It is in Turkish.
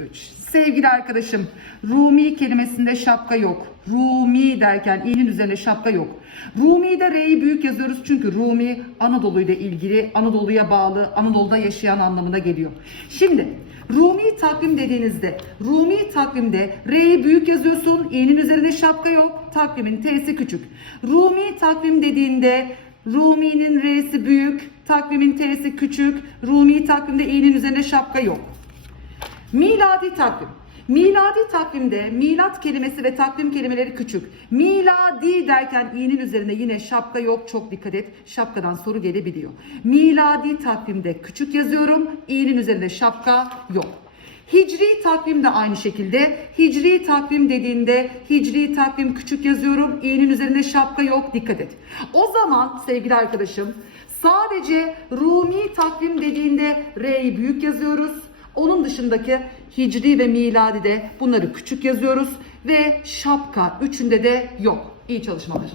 3. Sevgili arkadaşım, Rumi kelimesinde şapka yok. Rumi derken i'nin üzerine şapka yok. Rumi'de R'yi büyük yazıyoruz çünkü Rumi Anadolu ile ilgili, Anadolu'ya bağlı, Anadolu'da yaşayan anlamına geliyor. Şimdi Rumi takvim dediğinizde, Rumi takvimde R'yi büyük yazıyorsun, i'nin üzerine şapka yok, takvimin t'si küçük. Rumi takvim dediğinde Rumi'nin R'si büyük, takvimin T'si küçük, Rumi takvimde i'nin üzerine şapka yok. Miladi takvim. Miladi takvimde milat kelimesi ve takvim kelimeleri küçük. Miladi derken i'nin üzerine yine şapka yok. Çok dikkat et. Şapkadan soru gelebiliyor. Miladi takvimde küçük yazıyorum. i'nin üzerinde şapka yok. Hicri takvim de aynı şekilde. Hicri takvim dediğinde hicri takvim küçük yazıyorum. i'nin üzerinde şapka yok. Dikkat et. O zaman sevgili arkadaşım sadece Rumi takvim dediğinde R'yi büyük yazıyoruz. Onun dışındaki hicri ve miladi de bunları küçük yazıyoruz ve şapka üçünde de yok. İyi çalışmalar.